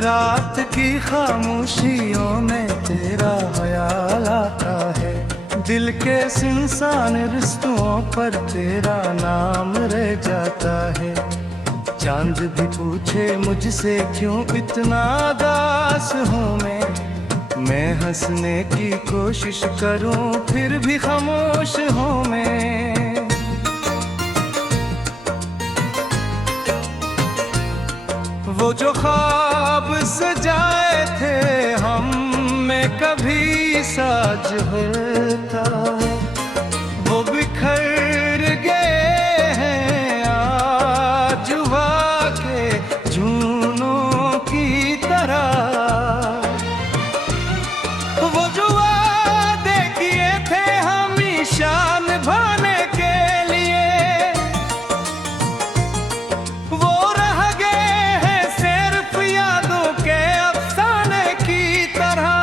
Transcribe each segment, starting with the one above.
रात की खामोशियों में तेरा ख्याल आता है, दिल के सुनसान रिश्तों पर तेरा नाम रह जाता है। चांद भी पूछे मुझसे क्यों इतना उदास हूँ मैं हंसने की कोशिश करूँ फिर भी खामोश हूँ मैं। वो जो ख्वाब सजाए थे हम में कभी साज होता, वो बिखर गए हैं आज हवा के झूनों की तरह। वो जो वादे किए थे हम शान निभाने के लिए, वो रह गए हैं सिर्फ यादों के अफसाने की तरह।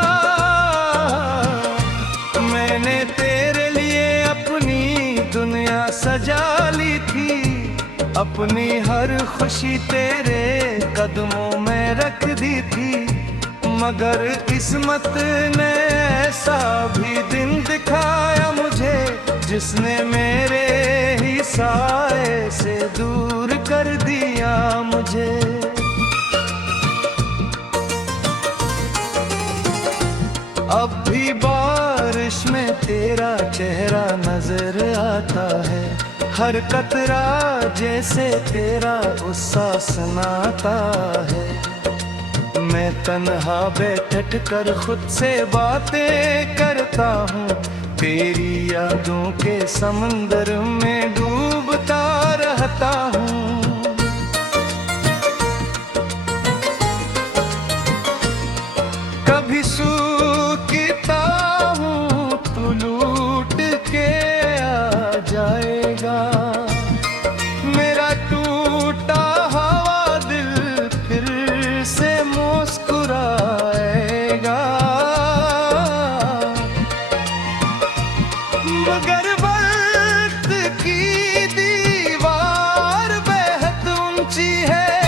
मैंने तेरे लिए अपनी दुनिया सजा ली थी, अपनी हर खुशी तेरे कदमों में रख दी थी, मगर किस्मत ने ऐसा भी दिन दिखाया मुझे जिसने मेरे ही साए से दूर कर दिया मुझे। अब भी बारिश में तेरा चेहरा नजर आता है, हर कतरा जैसे तेरा गुस्सा सुनाता है। मैं तन्हा बैठ कर खुद से बातें करता हूँ, तेरी यादों के समंदर में डूबता रहता हूँ। कभी सूखता हूँ तू लूट के आ जाएगा, मेरा टूटा हुआ दिल फिर से मुस्कुराएगा। मगर वक्त की दीवार बेहद ऊंची है,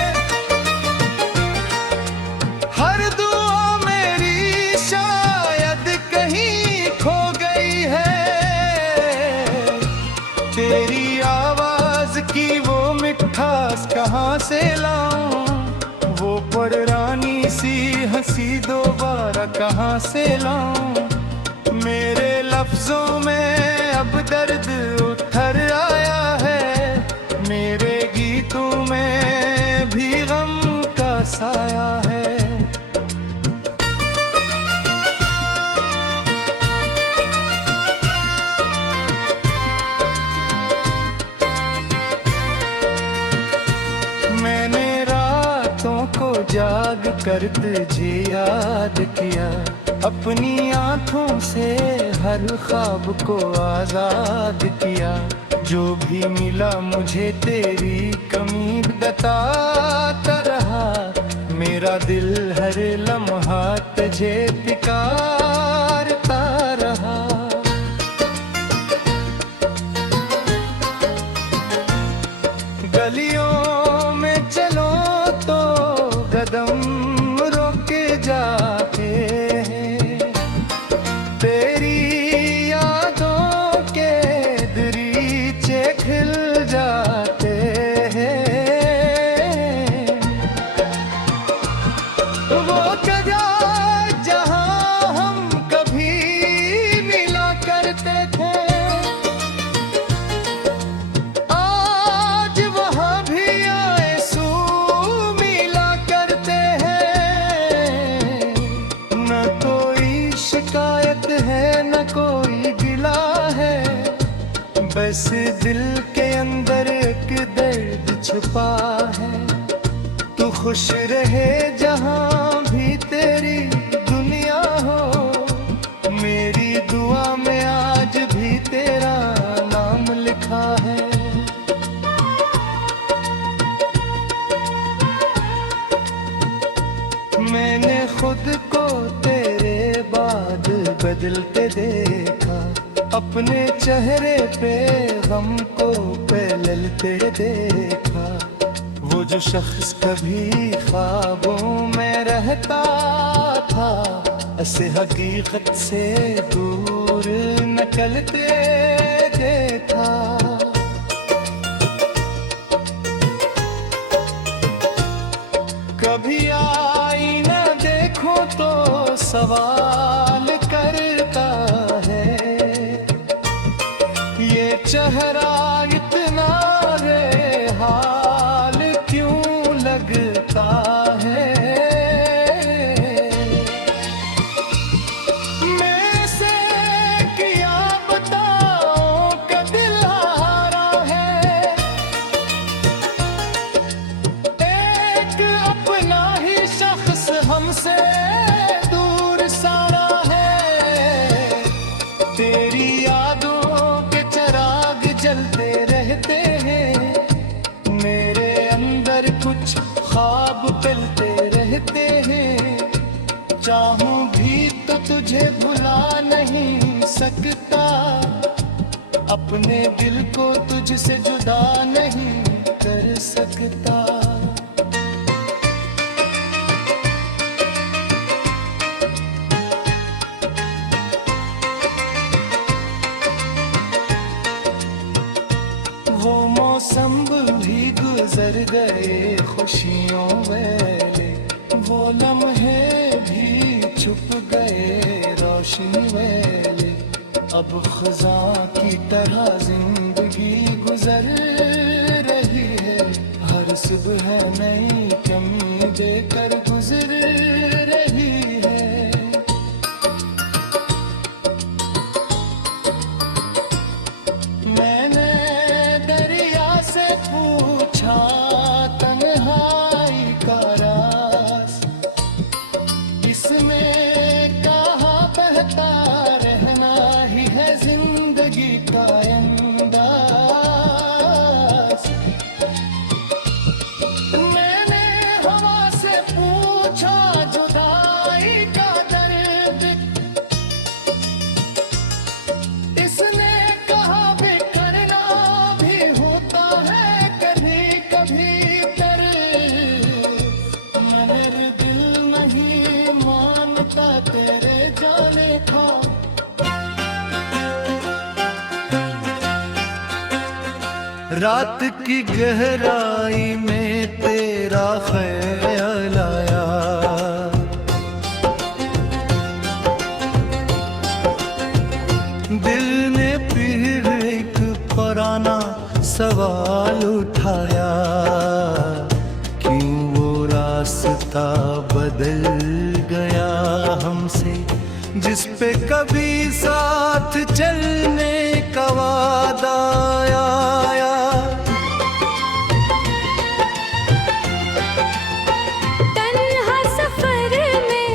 हर दुआ मेरी शायद कहीं खो गई है। तेरी आवाज की वो मिठास कहाँ से लाऊं, वो पड़रानी सी हंसी दोबारा कहाँ से लाऊं। मेरे लफ्जों में अब दर्द उतर आया है, मेरे गीतों में भी गम का साया है। मैंने रातों को जाग कर तुझे याद किया, अपनी आँखों से हर ख्वाब को आजाद किया। जो भी मिला मुझे तेरी कमी बताता रहा, मेरा दिल हर लम्हा तुझे पुकारता रहा। गलियों में चलो तो कदम रोक जाते हैं, तेरी यादों के दरीचे खिल जाते हैं। वो जगह जहां हम कभी मिला करते थे, आज वहां भी आंसू मिला करते हैं। न कोई शिकायत है न कोई गिला है, बस दिल के अंदर एक दर्द छुपा है। तू खुश रहे जहां भी तेरी दुनिया हो, मेरी दुआ में आज भी तेरा नाम लिखा है। खिलते देखा, अपने चेहरे पे गम को पलटते देखा। वो जो शख्स कभी ख्वाबों में रहता था, ऐसे हकीकत से दूर निकलते देखा। कभी आईना देखो तो सवाल करता है, ये चेहरा इतना बेहाल क्यों लगता है। मैं से क्या बताऊं कि दिल हारा है, एक अपना ही शख्स हमसे दूर सारा है। तेरी यादों के चिराग जलते रहते हैं, मेरे अंदर कुछ ख्वाब पिलते रहते हैं। चाहूं भी तो तुझे भुला नहीं सकता, अपने दिल को तुझसे जुदा नहीं कर सकता। वो मौसम भी गुजर गए खुशियों वाले, वो लम्हे भी छुप गए रोशनी वाले। अब खज़ां की तरह जिंदगी गुजर रही है, हर सुबह नई कमी देकर गुजर रही है। मैंने पूछा तन्हाई का राज, इसमें कहाँ बहता रहना ही है जिंदगी का अंदाज। मैंने हवा से पूछा जुदाई का दर्द, इसने कहा बेकरना भी होता है कभी कभी दर्द। मगर दिल नहीं मानता तेरे जाने का। रात की गहराई में तेरा ख्याल आया, दिल ने फिर एक पुराना सवाल उठाया, क्यों वो रास्ता बदल गया हमसे, जिस पे कभी साथ चलने का वादा आया। तन्हा सफर में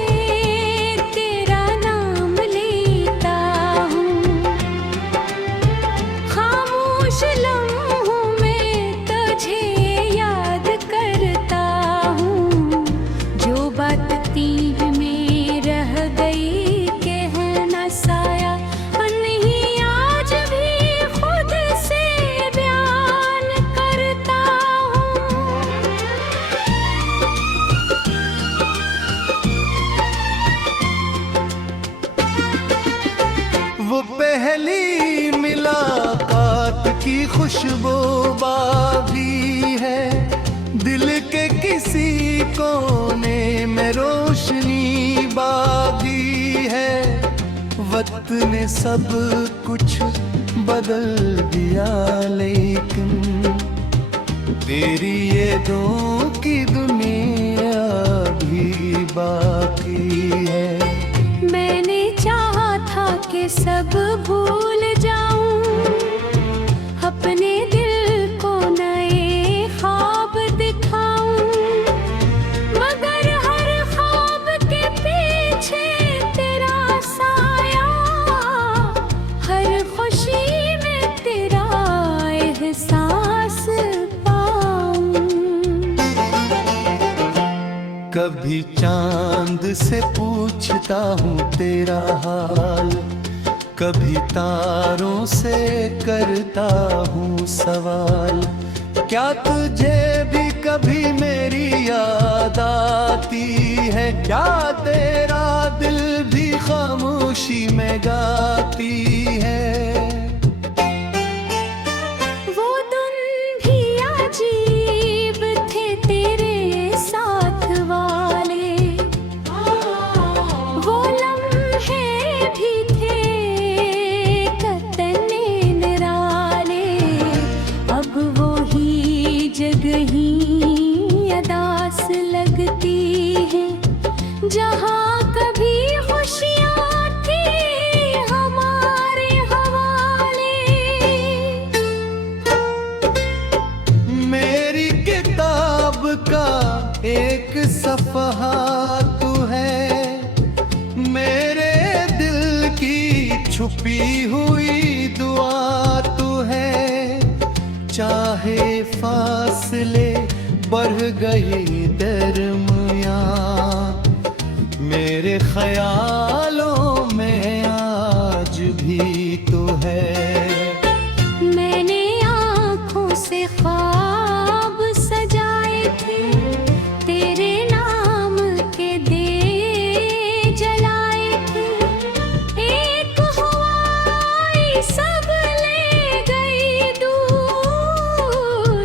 तेरा नाम लेता हूँ, खामोश लम्हों में तुझे याद करता हूँ। जो बात तीर में रह गई कह न साया, नहीं आज भी खुद से बयान करता हूँ। वो पहली मुलाकात की खुशबू बागी है, दिल के किसी कोने में रोशनी बागी है। वक्त ने सब कुछ बदल दिया, लेकिन तेरी ये दो की दुनिया भी बाकी है। मैंने चाहा था कि सब भूल जाऊं, अपने दिल को नए ख्वाब दिखाऊं। मगर हर ख्वाब के पीछे तेरा साया, हर खुशी में तेरा एहसास पाऊं। कभी चांद से पूछता हूँ तेरा हाल, कभी तारों से करता हूँ सवाल। क्या तुझे भी कभी मेरी याद आती है? क्या तेरा दिल भी खामोशी में गाती है? वो दिन भी अजीब थे तेरे साथ वाले, वो लम्हे भी थे कतने निराले। अब वो ही जगह ही अदास लगती है, जहाँ कभी खुशियाँ थी हमारे हवाले। मेरी किताब का एक सफ़हा तू है, मेरे दिल की छुपी हुई दुआ तू है। चाहे फासले बढ़ गए दरमियां, मेरे ख्यालों में आज भी तो है। मैंने आँखों से ख्वाब सजाए थे, तेरे नाम के दिए जलाए थे। एक हुआ सब ले गई दूर,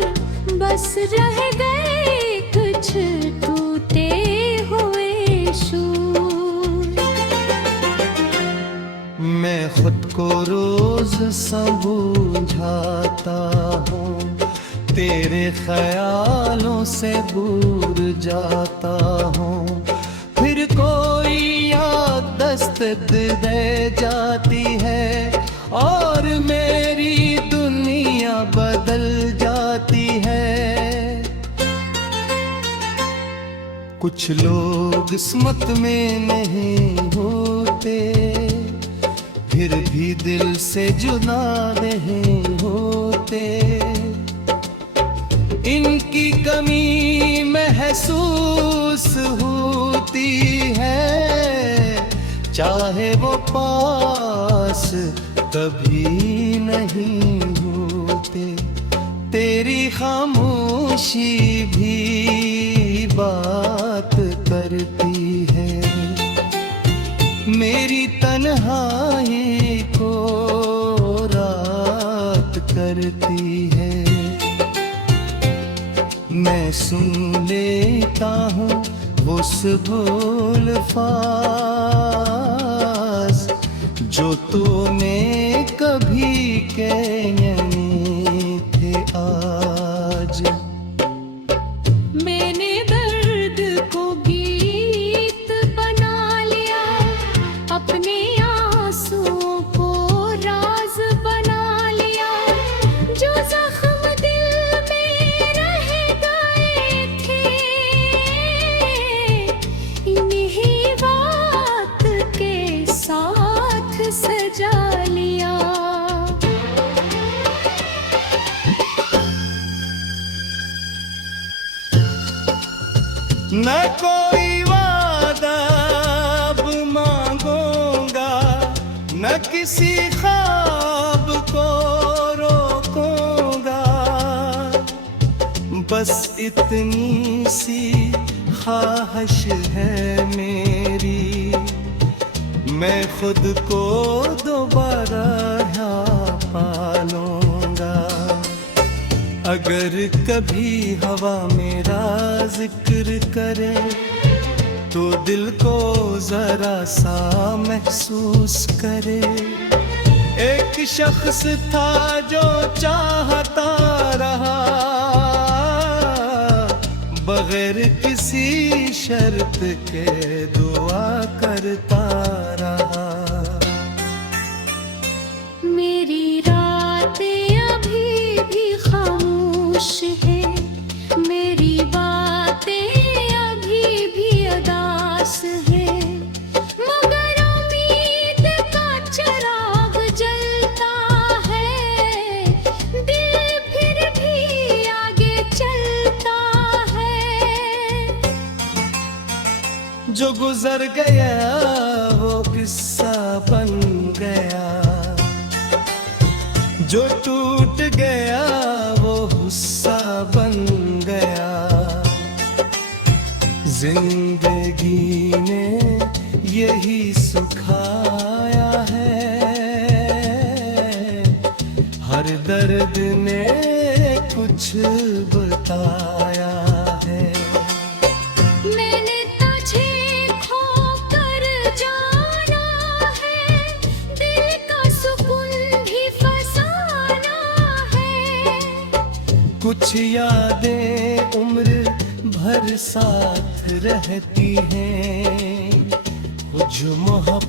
बस रह गए कुछ टूटे हुए शूर। मैं खुद को रोज समझाता हूँ, तेरे ख्यालों से दूर जाता हूँ। फिर कोई याद दस्त दे जाती है और मेरी दुनिया बदल जाती है। कुछ लोग किस्मत में नहीं होते, फिर भी दिल से जुदा नहीं होते। इनकी कमी महसूस होती है, चाहे वो पास कभी नहीं होते। तेरी खामोशी भी बात करती है, मेरी तन्हाई को रात करती है। मैं सुन लेता हूँ उस भूल फास, जो तूने कभी के नहीं थे आज। मैंने दर्द को गीत बना लिया, अपने आंसुओं को राज बना लिया। जो जख्म दिल में रह गए थे, इन्हीं बात के साथ सजा लिया। न कोई वादा अब मांगूंगा, न किसी ख्वाब को रोकूंगा। बस इतनी सी ख्वाहिश है मेरी, मैं खुद को दोबारा यहाँ पालूंगा। अगर कभी हवा मेरा जिक्र करे, तो दिल को जरा सा महसूस करे। एक शख्स था जो चाहता रहा, बगैर किसी शर्त के दुआ करता रहा। मेरी रातें अभी भी खामोश है, मेरी बातें अभी भी अदास है। मगर उम्मीद का चिराग जलता है, दिल फिर भी आगे चलता है। गुजर गया वो किस्सा बन गया, जो टूट गया वो हुस्सा बन गया। जिंदगी ने यही सिखाया है, हर दर्द ने कुछ बताया है। मैंने तुझे खोकर जाना है, दिल का सुकून भी फसाना है। कुछ यादें उम्र भर साथ रहती हैं, कुछ मोहब्बत